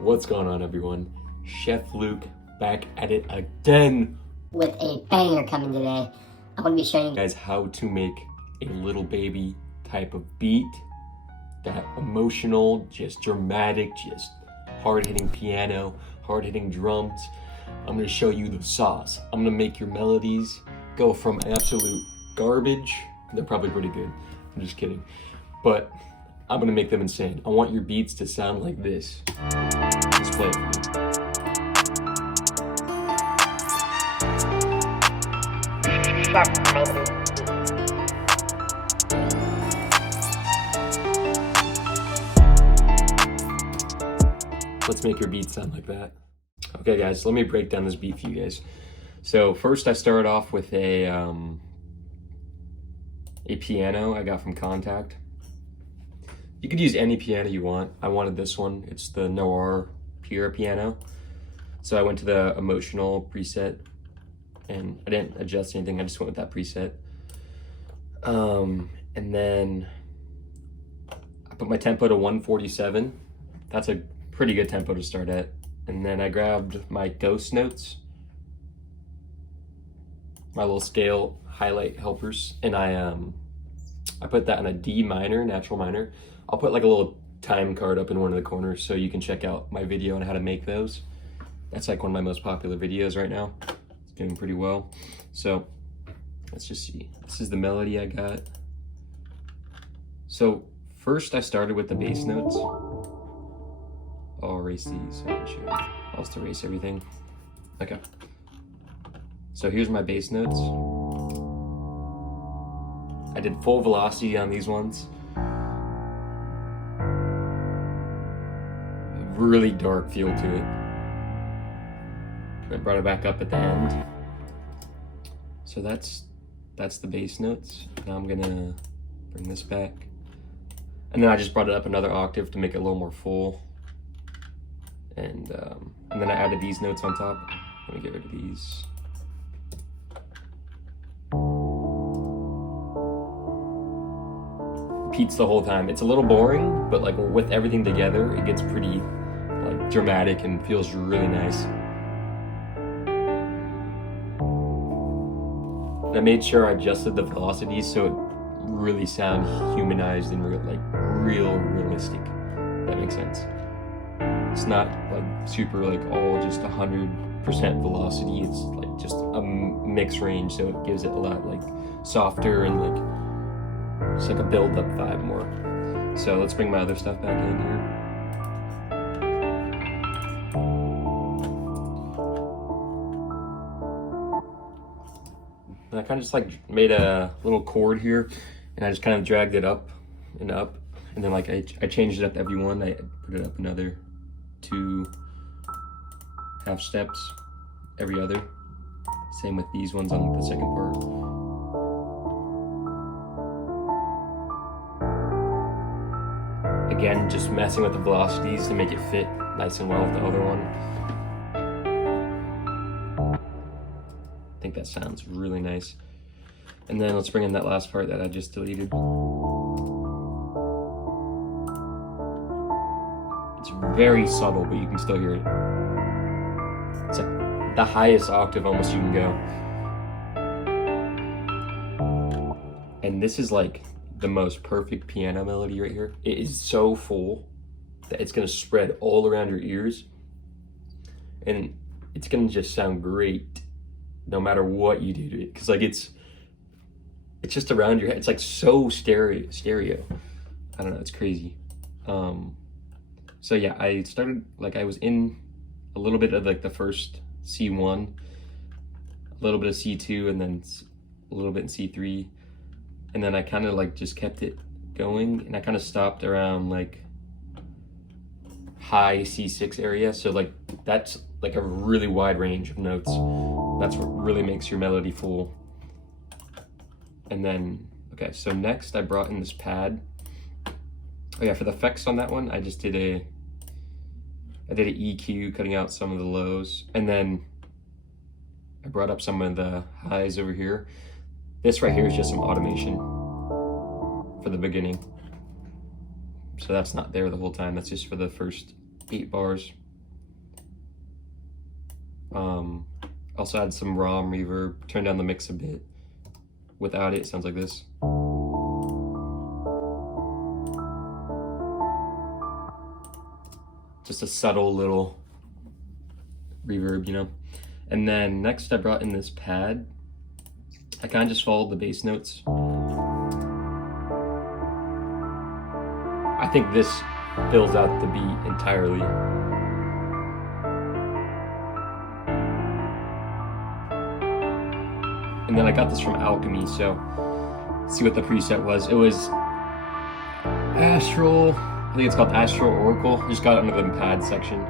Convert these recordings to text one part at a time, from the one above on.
What's going on, everyone? Chef Luke back at it again with a banger coming today. I'm going to be showing you guys how to make a little baby type of beat, that emotional, just dramatic, just hard-hitting piano, hard-hitting drums. I'm going to show you the sauce. I'm going to make your melodies go from absolute garbage. They're probably pretty good. I'm just kidding. But I'm going to make them insane. I want your beats to sound like this. Let's play it for me. Let's make your beat sound like that. Okay guys, let me break down this beat for you guys. So first I started off with a piano I got from Contact. You could use any piano you want. I wanted this one. It's the Noir Pure piano. So I went to the emotional preset and I didn't adjust anything. I just went with that preset. And then I put my tempo to 147. That's a pretty good tempo to start at. And then I grabbed my ghost notes, my little scale highlight helpers, and I put that in a D minor, natural minor. I'll put like a little time card up in one of the corners so you can check out my video on how to make those. That's like one of my most popular videos right now. It's doing pretty well. So let's just see. This is the melody I got. So first I started with the bass notes. I'll erase these so I can show you. I'll just erase everything. Okay. So here's my bass notes. I did full velocity on these ones. Really dark feel to it. I brought it back up at the end. So that's the bass notes. Now I'm gonna bring this back. And then I just brought it up another octave to make it a little more full. And then I added these notes on top. Let me get rid of these. Repeats the whole time. It's a little boring, but like with everything together, it gets pretty like dramatic and feels really nice. And I made sure I adjusted the velocity so it really sound humanized and real realistic. If that makes sense. It's not like super like all just 100% velocity. It's like just a mix range, so it gives it a lot like softer and like it's like a build-up vibe more. So let's bring my other stuff back in here. And I kind of just like made a little chord here, and I just kind of dragged it up, and then like I changed it up every one. I put it up another 2 half steps every other. Same with these ones on the second part. Again, just messing with the velocities to make it fit nice and well with the other one. I think that sounds really nice. And then let's bring in that last part that I just deleted. It's very subtle, but you can still hear it. It's like the highest octave almost you can go. And this is like the most perfect piano melody right here. It is so full that it's gonna spread all around your ears. And it's gonna just sound great no matter what you do to it. Cause like it's just around your head. It's like so stereo. I don't know, it's crazy. So yeah, I started, like I was in a little bit of like the first C1, a little bit of C2, and then a little bit in C3. And then I kind of like just kept it going, and I kind of stopped around like high C6 area. So like that's like a really wide range of notes. That's what really makes your melody full. And then, okay, so next I brought in this pad. Oh yeah, for the effects on that one, I just did an EQ, cutting out some of the lows, and then I brought up some of the highs over here. This right here is just some automation for the beginning. So that's not there the whole time, that's just for the first 8 bars. Also add some ROM reverb, turn down the mix a bit. Without it sounds like this. Just a subtle little reverb, you know? And then next I brought in this pad. I kind of just followed the bass notes. I think this fills out the beat entirely. And then I got this from Alchemy, so let's see what the preset was. It was Astral, I think it's called Astral Oracle. Just got it under the pad section.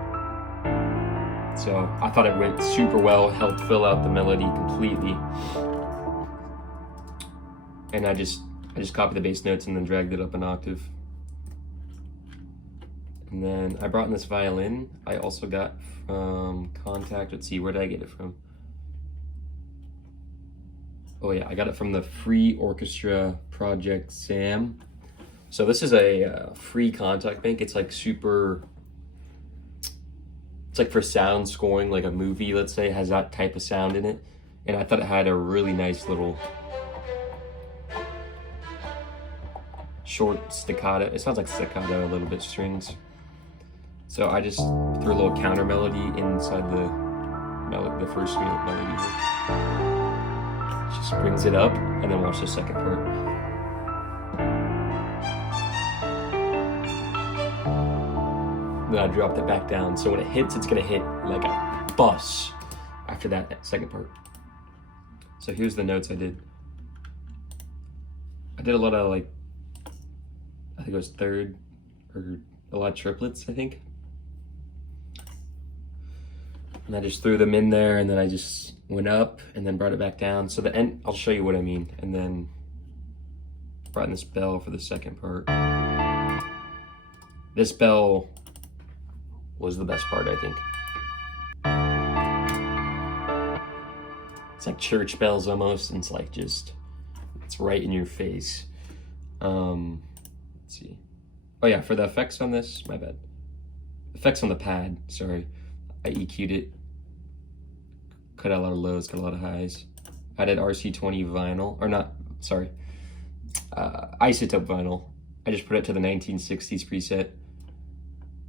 So I thought it went super well, helped fill out the melody completely. And I just copied the bass notes and then dragged it up an octave. And then I brought in this violin. I also got from Contact. Let's see, where did I get it from? Oh yeah, I got it from the Free Orchestra Project Sam. So this is a free Contact bank. It's like super, it's like for sound scoring, like a movie, let's say, has that type of sound in it. And I thought it had a really nice little short staccato. It sounds like staccato, a little bit strings. So I just threw a little counter melody inside the first melody. Just brings it up, and then watch the second part. Then I dropped it back down. So when it hits, it's gonna hit like a bus after that second part. So here's the notes I did. I did a lot of I think it was third, or a lot of triplets, I think. And I just threw them in there, and then I just went up and then brought it back down. So the end, I'll show you what I mean. And then brought in this bell for the second part. This bell was the best part, I think. It's like church bells almost, and it's like just, it's right in your face. Let's see. Oh yeah, for the effects on this, my bad. Effects on the pad, sorry. I EQ'd it. Cut out a lot of lows, cut a lot of highs. I did RC20 vinyl, or not, sorry, isotope vinyl. I just put it to the 1960s preset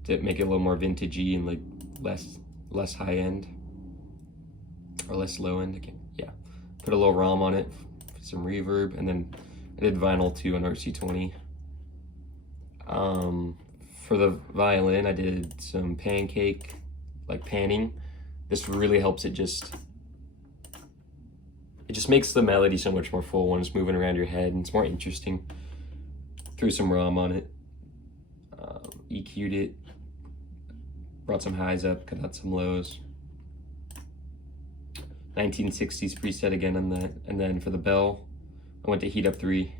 to make it a little more vintagey and like less high end, or less low end. Yeah, put a little ROM on it, some reverb, and then I did vinyl too on RC20. For the violin, I did some pancake, like panning. This really helps it just makes the melody so much more full when it's moving around your head, and it's more interesting. Threw some ROM on it, EQ'd it, brought some highs up, cut out some lows. 1960s preset again on that. And then for the bell, I went to Heat Up 3.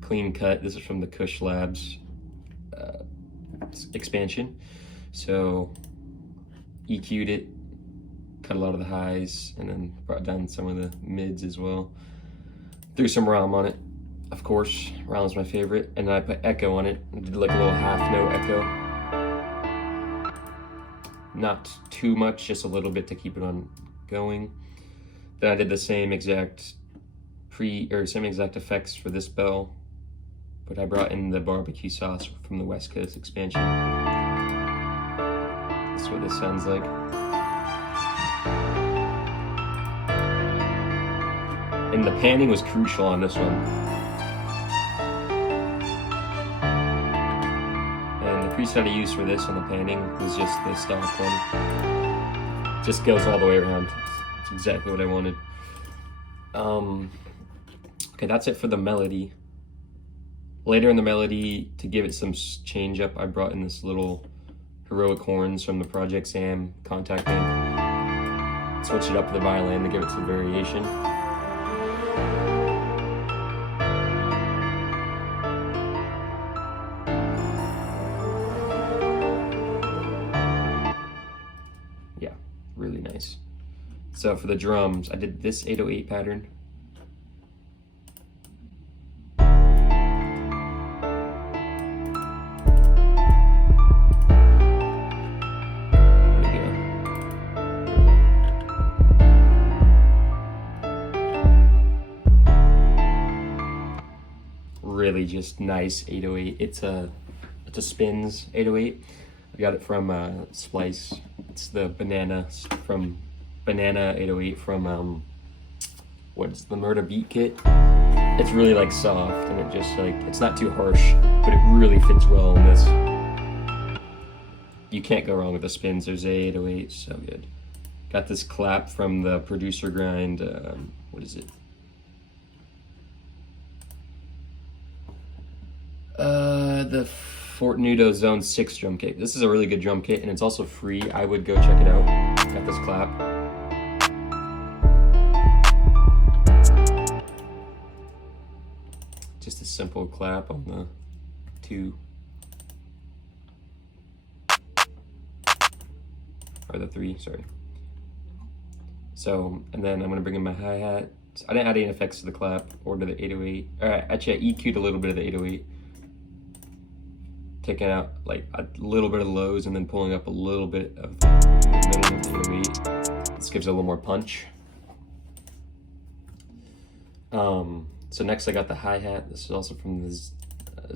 Clean cut. This is from the Kush Labs expansion. So EQ'd it, cut a lot of the highs, and then brought down some of the mids as well. Threw some ROM on it, of course. ROM's my favorite. And then I put echo on it. I did like a little half note echo. Not too much, just a little bit to keep it on going. Then I did the same exact effects for this bell, but I brought in the barbecue sauce from the West Coast expansion. That's what this sounds like. And the panning was crucial on this one. And the preset I used for this on the panning was just the stock one. Just goes all the way around. It's exactly what I wanted. Okay, that's it for the melody. Later in the melody, to give it some change up, I brought in this little heroic horns from the Project Sam Contact Bank. Switch it up to the violin to give it some variation. Yeah, really nice. So for the drums, I did this 808 pattern. really just nice 808. It's a Spins 808. I got it from Splice. It's the banana 808 from what's the Murder Beat Kit. It's really like soft, and it just like, it's not too harsh, but it really fits well in this. You can't go wrong with the Spins. There's 808, so good. Got this clap from the Producer Grind. What is it? The Fortnudo Zone 6 drum kit. This is a really good drum kit, and it's also free. I would go check it out. Got this clap. Just a simple clap on the 2 or the 3, sorry. So, and then I'm gonna bring in my hi-hat. I didn't add any effects to the clap or to the 808. Actually, I EQ'd a little bit of the 808. Taking out like a little bit of the lows and then pulling up a little bit of the middle of the 808. This gives it a little more punch. So next I got the hi-hat. This is also from the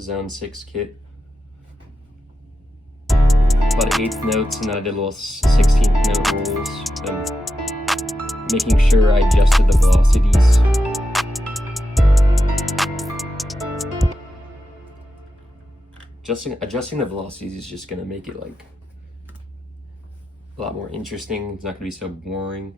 Zone 6 kit. A lot of 8th notes, and then I did little 16th note rolls. Making sure I adjusted the velocities. Adjusting the velocities is just gonna make it like a lot more interesting. It's not gonna be so boring.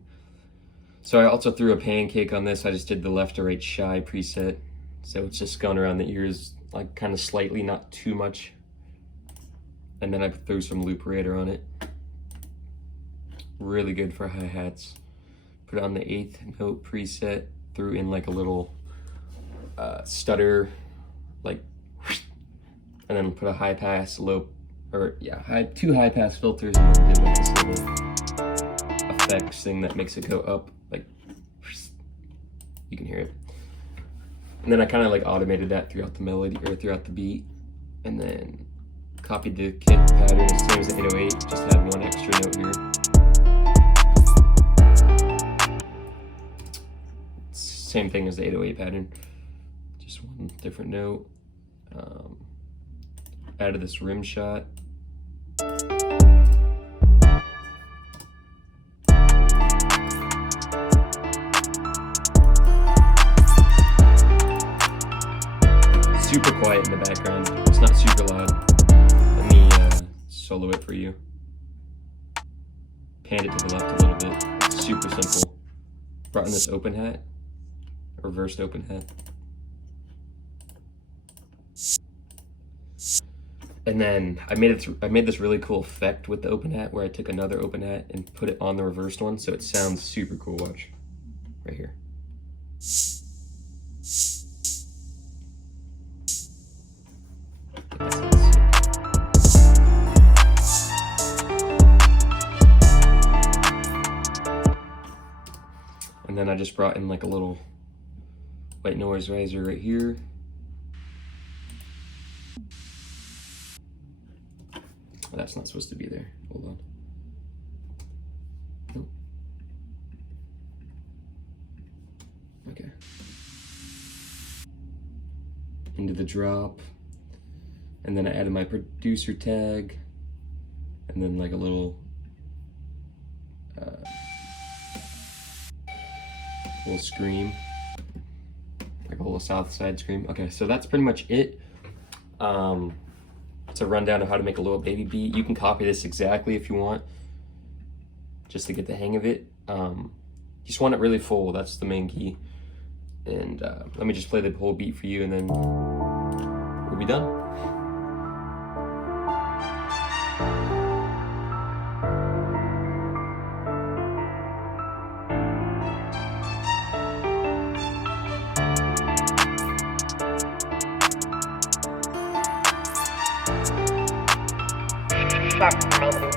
So I also threw a pancake on this. I just did the left to right shy preset. So it's just going around the ears, like kind of slightly, not too much. And then I threw some looperator on it. Really good for hi-hats. Put it on the 8th note preset. Threw in like a little stutter, like, and then put a high pass, two high pass filters, and then did like this little effects thing that makes it go up, like, you can hear it. And then I kind of like automated that throughout the melody, or throughout the beat, and then copied the kit pattern, the same as the 808, just had one extra note here. Same thing as the 808 pattern, just one different note. Added this rim shot. Super quiet in the background. It's not super loud. Let me solo it for you. Pan it to the left a little bit. Super simple. Brought in this open hat. Reversed open hat. And then I made this really cool effect with the open hat where I took another open hat and put it on the reversed one, so it sounds super cool. Watch. Right here. And then I just brought in like a little white noise riser right here. Oh, that's not supposed to be there. Hold on. Nope. Okay. Into the drop. And then I added my producer tag. And then like a little scream. Like a little south side scream. Okay, so that's pretty much it. It's a rundown of how to make a little baby beat. You can copy this exactly if you want, just to get the hang of it. You just want it really full, that's the main key. And let me just play the whole beat for you, and then we'll be done. That's amazing.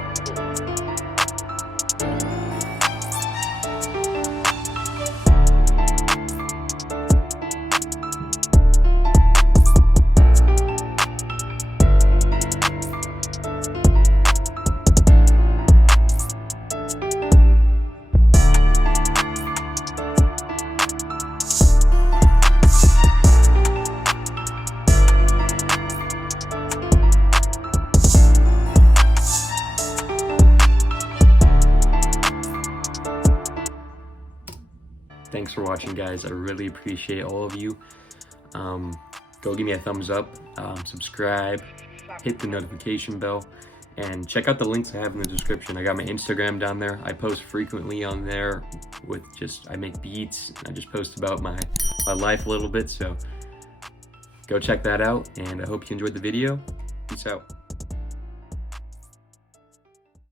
thanks for watching, guys. I really appreciate all of you. Go give me a thumbs up, subscribe, hit the notification bell, and check out the links I have in the description. I got my Instagram down there. I post frequently on there with I make beats. I just post about my life a little bit, so go check that out, and I hope you enjoyed the video. Peace out.